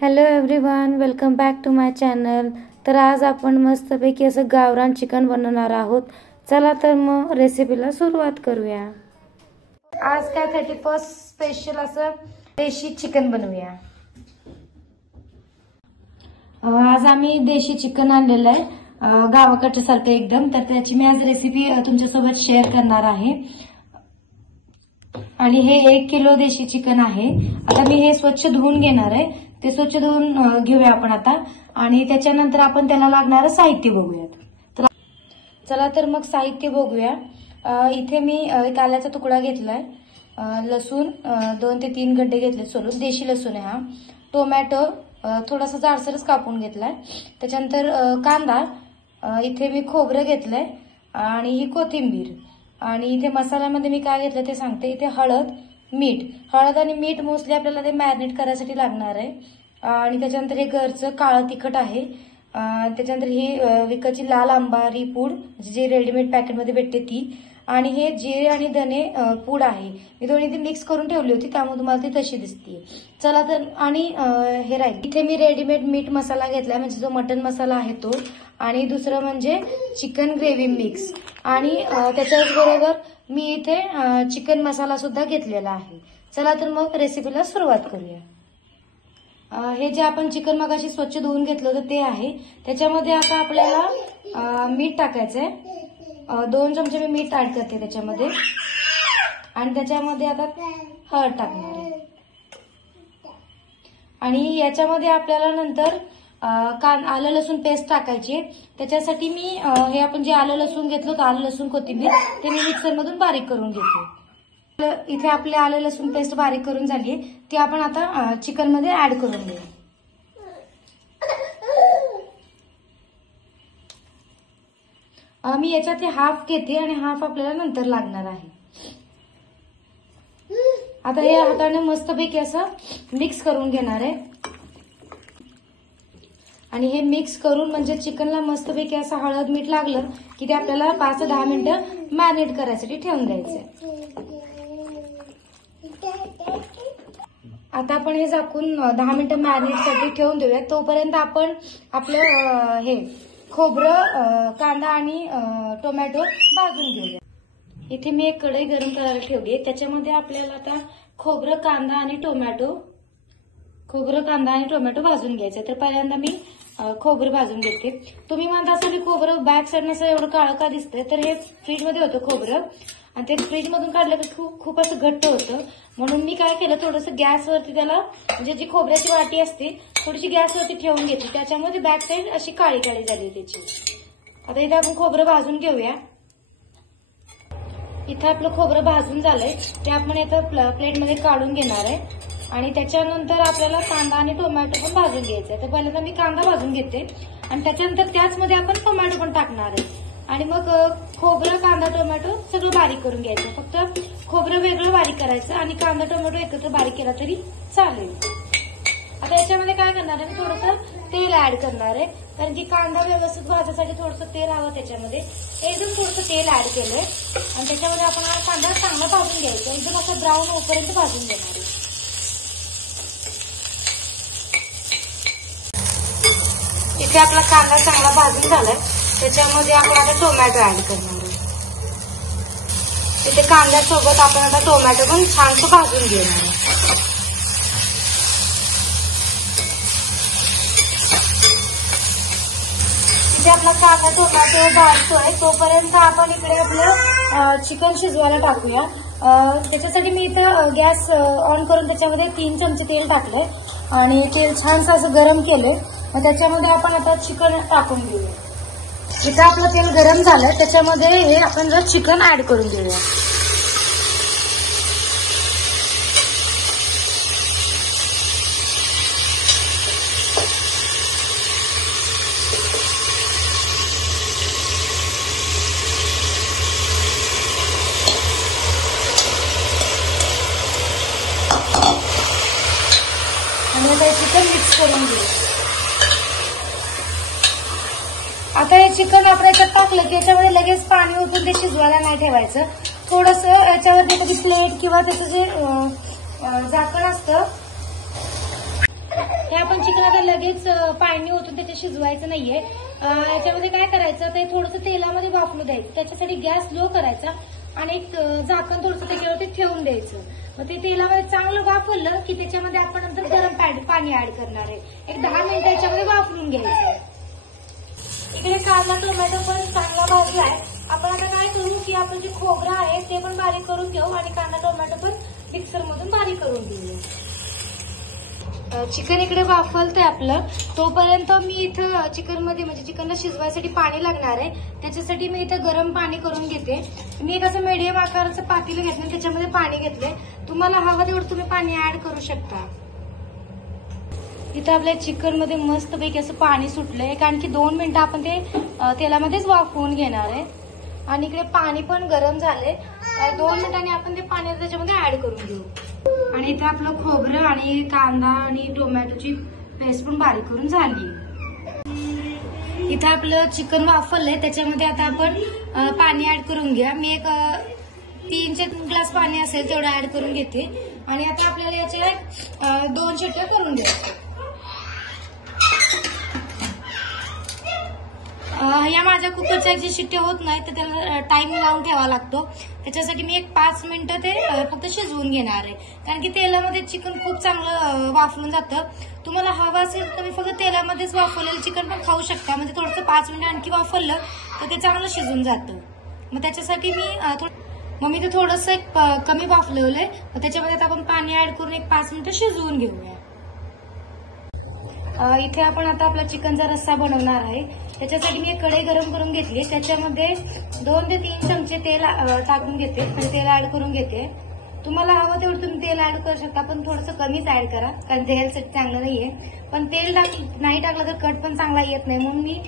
Hello everyone, welcome back to my channel. तर आज आपण मस्तपैकी असं गावरान चिकन बनवणार आहोत। चला तर मग रेसिपीला सुरुवात करूया। आज काय 31st स्पेशल असं देशी चिकन बनवूया। आज आम्ही देशी चिकन आणलेलं आहे, गावाकडच्या सारखं एकदम। तर त्याची मी आज रेसिपी तुमच्यासोबत शेअर करणार आहे। आणि हे 1 किलो देशी चिकन आहे। आता मी हे स्वच्छ धुवून घेणार आहे। ते स्वच्छ धुवून घेऊया आपण आता, आणि त्याच्यानंतर आपण त्याला लागणारं साहित्य बघूयात। चला तर मग साहित्य बघूया। इथे मी एक आल्याचा तुकडा घेतलाय, लसूण 2 ते 3 गड्डे घेतले सोलून, देशी लसूण आहे हा। टोमॅटो थोडासा जाडसरच कापून घेतलाय। त्याच्यानंतर कांदा, इथे मी खोबरं घेतलंय, आणि ही कोथिंबीर। आणि इथे मसाल्यामध्ये मी काय घेतलं ते सांगते। इथे हळद, मीठ, हळद आणि मीठ मोस्टली आपल्याला ते मॅरिनेट करायसाठी लागणार आहे। आणि त्याच्यानंतर हे घरचं काळं तिखट आहे। त्याच्यानंतर ही विकतची लाल आंबारी पूड, जी रेडीमेड पॅकेटमध्ये भेटते ती। आणि हे जिरे आणि धने पूड आहे। मी दोन्ही ती मिक्स करून ठेवली होती, त्यामुळे तुम्हाला ती तशी दिसते। चला तर, आणि हे राहील। इथे मी रेडीमेड मीठ मसाला घेतलाय, म्हणजे जो मटन मसाला आहे तो। आणि दुसरं म्हणजे चिकन ग्रेव्ही मिक्स, आणि त्याच्याच बरोबर मी इथे चिकन मसाला सुद्धा घेतलेला आहे। चला तर मग रेसिपीला सुरुवात करूया। हे जे आपण चिकन मगाशी स्वच्छ धुवून घेतलं होतं ते आहे। त्याच्यामध्ये आता आपल्याला मीठ टाकायचंय। 2 चमचे मी मीठ ऍड करते त्याच्यामध्ये, आणि त्याच्यामध्ये आता हळद टाकणार आहे। आणि याच्यामध्ये आपल्याला नंतर आलं लसूण पेस्ट टाकायची। त्याच्यासाठी मी हे आपण जे आलं लसूण घेतलं होतं, आलं लसूण कोथिंबीर, ते मी मिक्सर मधून बारीक करून घेते। इथे आपले आलं लसूण पेस्ट बारीक करून झाली, ती आपण आता चिकन मध्ये ऍड करून घेऊ। मी याच्यात हाफ घेते, आणि हाफ आपल्याला नंतर लागणार आहे। आता हे हाताने मस्तपैकी असं मिक्स करून घेणार आहे। आणि हे मिक्स करून म्हणजे चिकनला मस्तपैकी असं हळद मीठ लागलं की ते आपल्याला 5 ते 10 मिनिटं मॅरिनेट करायसाठी ठेवून द्यायचंय। आता आपण हे झाकून 10 मिनिटं मॅरिनेटसाठी ठेवून देऊया। तोपर्यंत आपण आपलं हे खोबरं, कांदा आणि टोमॅटो भाजून घेऊया। इथे मी एक कढई गरम करायला ठेवली आहे। त्याच्यामध्ये आपल्याला आता खोबरं, कांदा आणि टोमॅटो भाजून घ्यायचं। तर पहिल्यांदा मी खोबरं भाजून घेते। तुम्ही म्हणता असाल की खोबरं बॅक साईडनं असं एवढं काळं का दिसतंय, तर हे फ्रीजमध्ये होतं खोबरं, आणि ते फ्रीजमधून काढलं की खूप असं घट्ट होतं। म्हणून मी काय केलं, थोडंसं गॅसवरती त्याला, म्हणजे जी खोबऱ्याची वाटी असते थोडीशी गॅसवरती ठेवून घेतली, त्याच्यामध्ये बॅक साईड अशी काळी काळी झाली त्याची। आता इथे आपण खोबरं भाजून घेऊया। इथं आपलं खोबरं भाजून झालंय, ते आपण इथं प्लेटमध्ये काढून घेणार आहे। आणि त्याच्यानंतर आपल्याला कांदा आणि टोमॅटो पण भाजून घ्यायचा आहे। तर पहिल्यांदा मी कांदा भाजून घेते, आणि त्याच्यानंतर त्याचमध्ये आपण टोमॅटो पण टाकणार आहे। आणि मग खोबरं, कांदा, टोमॅटो सगळं बारीक करून घ्यायचं। फक्त खोबरं वेगळं बारीक करायचं, आणि कांदा टोमॅटो एकत्र बारीक केला तरी चालेल। आता याच्यामध्ये काय करणार आहे, थोडंसं तेल ऍड करणार आहे, कारण की कांदा व्यवस्थित भाजण्यासाठी थोडंसं तेल हवं त्याच्यामध्ये। एकदम थोडंसं तेल ऍड केलंय, आणि त्याच्यामध्ये आपण हा कांदा चांगला भाजून घ्यायचा, एकदम असं ब्राऊन होईपर्यंत भाजून घेणार आहे। इथे आपला कांदा चांगला भाजून झालाय, त्याच्यामध्ये आपण आता टोमॅटो ऍड करणार आहे। इथे कांद्यासोबत आपण आता टोमॅटो पण छानसं भाजून घेणार आहे। इथे आपला कांदा टोमॅटो भाजतोय, तोपर्यंत आपण इकडे आपलं चिकन शिजवायला टाकूया। त्याच्यासाठी मी इथं गॅस ऑन करून त्याच्यामध्ये 3 चमचे तेल टाकलंय, आणि तेल छानसं असं गरम केलंय। मग त्याच्यामध्ये आपण आता चिकन टाकून घेऊया। इथं आपलं तेल गरम झालंय, त्याच्यामध्ये हे आपण जर चिकन ऍड करून घेऊया। आणि आता हे चिकन मिक्स करून घेऊ। आता हे चिकन आपण याच्यात टाकलं की याच्यामध्ये लगेच पाणी ओतून ते शिजवायला नाही ठेवायचं। थोडंसं याच्यावरती कधी प्लेट किंवा त्याचं जे झाकण असतं हे आपण चिकन आता लगेच पाणी ओतून त्याच्यात शिजवायचं नाहीये. याच्यामध्ये काय करायचं, ते थोडंसं तेलामध्ये वाफलू द्यायचं. त्याच्यासाठी गॅस लो करायचा आणि एक झाकण थोडंसं त्याच्यावरती ठेवून द्यायचं. मग ते तेलामध्ये चांगलं वाफरलं की त्याच्यामध्ये आपण नंतर गरम पाणी ऍड करणार आहे. एक 10 मिनिटं याच्यामध्ये वाफरून घ्यायचं. इकडे कांदा टोमॅटो पण चांगला भाजलाय. आपण आता काय करू की आपण जे खोबरं आहे ते पण बारीक करून घेऊ आणि कांदा टोमॅटो पण मिक्सर मधून बारीक करून घेऊ. चिकन इकडे वाफलतंय आपलं. तोपर्यंत मी इथं चिकनमध्ये म्हणजे चिकनला शिजवायसाठी पाणी लागणार आहे. त्याच्यासाठी मी इथं गरम पाणी करून घेते. मी एक असं मीडियम आकाराचं पातेलं घेतलं, त्याच्यामध्ये पाणी घेतलंय. तुम्हाला हवं तेवढं तुम्ही पाणी ऍड करू शकता. इथं आपल्या चिकन मध्ये मस्तपैकी असं पाणी सुटलंय. आणखी 2 मिनिटं आपण ते तेलामध्येच वाफवून घेणार आहे. आणि इकडे पाणी पण गरम झालंय. 2 मिनिटांनी आपण ते पाणी त्याच्यामध्ये ऍड करून घेऊ. आणि इथे आपलं खोबरं आणि कांदा आणि टोमॅटोची पेस्ट पण बारीक करून झाली. इथं आपलं चिकन वाफरलंय. त्याच्यामध्ये आता आपण पाणी ऍड करून घ्या. मी एक 3 ग्लास पाणी असेल तेवढं ऍड करून घेते. आणि आता आपल्याला याच्या 2 शिट्ट्या करून घ्यायच्या. या माझ्या कुकरच्या जे शिट्ट्या होत नाही तर त्याला टाइम लावून ठेवावा लागतो. त्याच्यासाठी मी एक 5 मिनिटं ते फक्त शिजवून घेणार आहे. कारण की तेलामध्ये चिकन खूप चांगलं वाफरून जातं. तुम्हाला हवं असेल तर तुम्ही फक्त तेलामध्येच वाफवलेलं चिकन पण खाऊ शकता. म्हणजे थोडंसं 5 मिनिटं आणखी वाफवलं तर ते चांगलं शिजून जातं. मग त्याच्यासाठी मी ते थोडंसं कमी वाफलवलंय. त्याच्यामध्ये आता आपण पाणी ऍड करून एक 5 मिनिटं शिजवून घेऊया. इथे आपण आता आपला चिकनचा रस्सा बनवणार आहे. त्याच्यासाठी मी एक कढई गरम करून घेतली. त्याच्यामध्ये 2 ते 3 चमचे तेल टाकून घेते आणि तेल ऍड करून घेते. तुम्हाला हवं तेवढं तुम्ही तेल ऍड करू शकता, पण थोडंसं कमीच ऍड करा कारण ते हेल्थसाठी चांगलं नाहीये. पण तेल नाही टाकलं तर कट पण चांगला येत नाही, म्हणून मी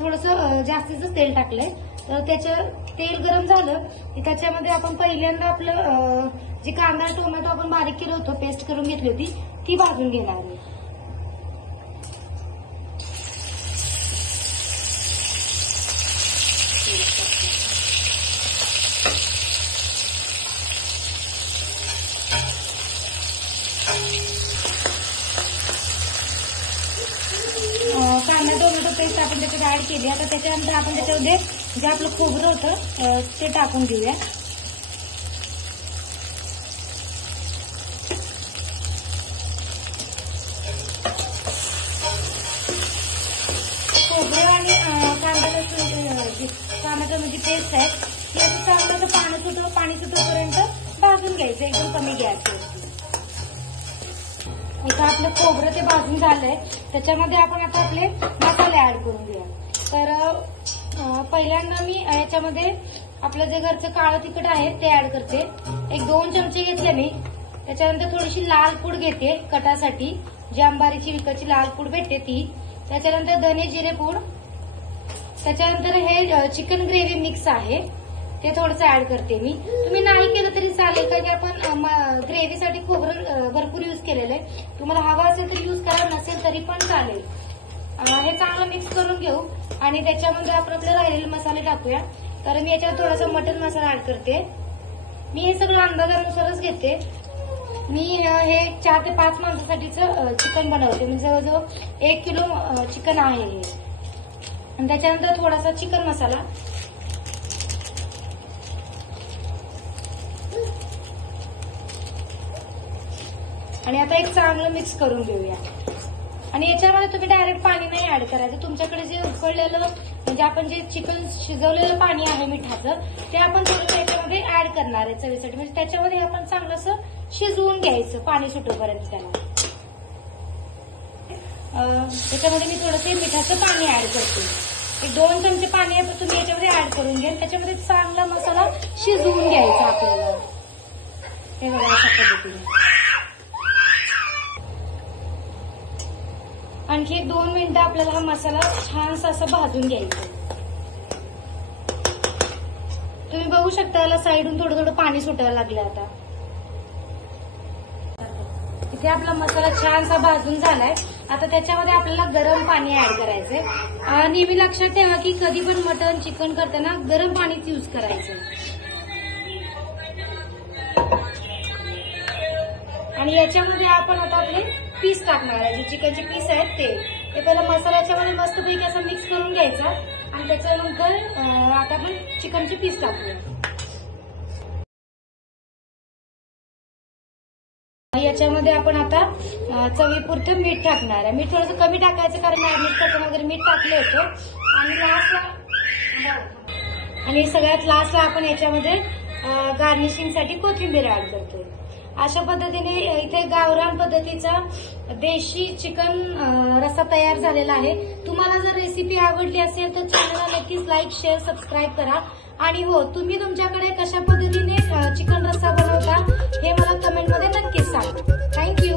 थोडंसं जास्तीच तेल टाकलंय. तर त्याचं तेल गरम झालं की त्याच्यामध्ये आपण पहिल्यांदा आपलं जे कांदा टोमॅटो आपण बारीक केलं होतं, पेस्ट करून घेतली होती, ती भाजून घेणार आहे. कांदा टोमॅटो पेस्ट आपण त्याच्यात ऍड केली. आता त्याच्यानंतर आपण त्याच्यामध्ये जे आपलं खोबरं होतं ते टाकून घेऊया. खोबरं आणि कांदा जी पेस्ट आहे ती असं चांगलं पाणी सुटोपर्यंत भाजून घ्यायचं एकदम कमी गॅसवरती. इथं आपलं खोबरं ते भाजून झालंय. त्याच्यामध्ये आपण आता आपले मसाले ऍड करून घेऊया. तर पहिल्यांदा मी याच्यामध्ये आपलं जे घरचं काळं तिखट आहे ते ऍड करते. एक 2 चमचे घेतले मी. त्याच्यानंतर थोडीशी लाल पूड घेते कटासाठी, जी अंबारीची विकतची लाल पूड भेटते ती. त्याच्यानंतर धने जिरे पूड. त्याच्यानंतर हे चिकन ग्रेव्ही मिक्स आहे ते थोडंसं ऍड करते मी. तुम्ही नाही केलं तरी चालेल कारण की आपण ग्रेव्हीसाठी खोबरं भरपूर युज केलेलं आहे. तुम्हाला हवा असेल तर युज करा, नसेल तरी पण चालेल. हे चांगलं मिक्स करून घेऊ आणि त्याच्यामध्ये आपण आपले राहिलेले मसाले टाकूया. तर मी याच्यावर थोडासा मटन मसाला ऍड करते. मी हे सगळं अंदाजानुसारच घेते. मी हे 4 ते 5 माणसासाठीचं चिकन बनवते. म्हणजे जवळजवळ 1 किलो चिकन आहे हे. आणि त्याच्यानंतर थोडासा चिकन मसाला. आणि आता एक चांगलं मिक्स करून घेऊया. आणि याच्यामध्ये तुम्ही डायरेक्ट पाणी नाही ऍड करायचं. तुमच्याकडे जे उकळलेलं म्हणजे आपण जे चिकन शिजवलेलं पाणी आहे मिठाचं, ते आपण थोडं याच्यामध्ये ऍड करणार आहे चवीसाठी. म्हणजे त्याच्यामध्ये आपण चांगलं असं शिजवून घ्यायचं पाणी सुटोपर्यंत त्याला. त्याच्यामध्ये मी थोडंसं मिठाचं पाणी ऍड करते. एक 2 चमचे पाणी तुम्ही याच्यामध्ये ऍड करून घ्या. त्याच्यामध्ये चांगला मसाला शिजवून घ्यायचा आपल्याला. हे बघा अशा पद्धतीने. आणखी 2 मिनिटं आपल्याला हा मसाला छानसा असा भाजून घ्यायचा. तुम्ही बघू शकता याला साईडून थोडं थोडं पाणी सुटायला लागलं. आता इथे आपला मसाला छानसा भाजून झालाय. आता त्याच्यामध्ये आपल्याला गरम पाणी ऍड करायचंय. नेहमी लक्षात ठेवा की कधी पण मटन चिकन करताना गरम पाणीच यूज करायचं. आणि याच्यामध्ये आपण आता आपले पीस टाकणार आहे, जे चिकनचे पीस आहेत ते पहिला मसाल्याच्या मध्ये मस्तपैकी असं मिक्स करून घ्यायचा आणि त्याच्यानंतर आता आपण चिकनचे पीस टाकूया. याच्यामध्ये आपण आता चवीपुरतं मीठ टाकणार आहे. मीठ थोडंसं कमी टाकायचं कारण मॅरिनेट करताना वगैरे मीठ टाकलं होतं. आणि सगळ्यात लास्टला आपण याच्यामध्ये गार्निशिंगसाठी कोथिंबीर ऍड करतो. अशा पद्धतीने इथे गावरान पद्धतीचा देशी चिकन रस्सा तयार झालेला आहे. तुम्हाला जर रेसिपी आवडली असेल तर चॅनलला नक्कीच लाईक, शेअर, सबस्क्राईब करा. आणि हो, तुम्ही तुमच्याकडे कशा पद्धतीने चिकन रस्सा बनवता हे मला कमेंटमध्ये नक्कीच सांगा. थँक्यू.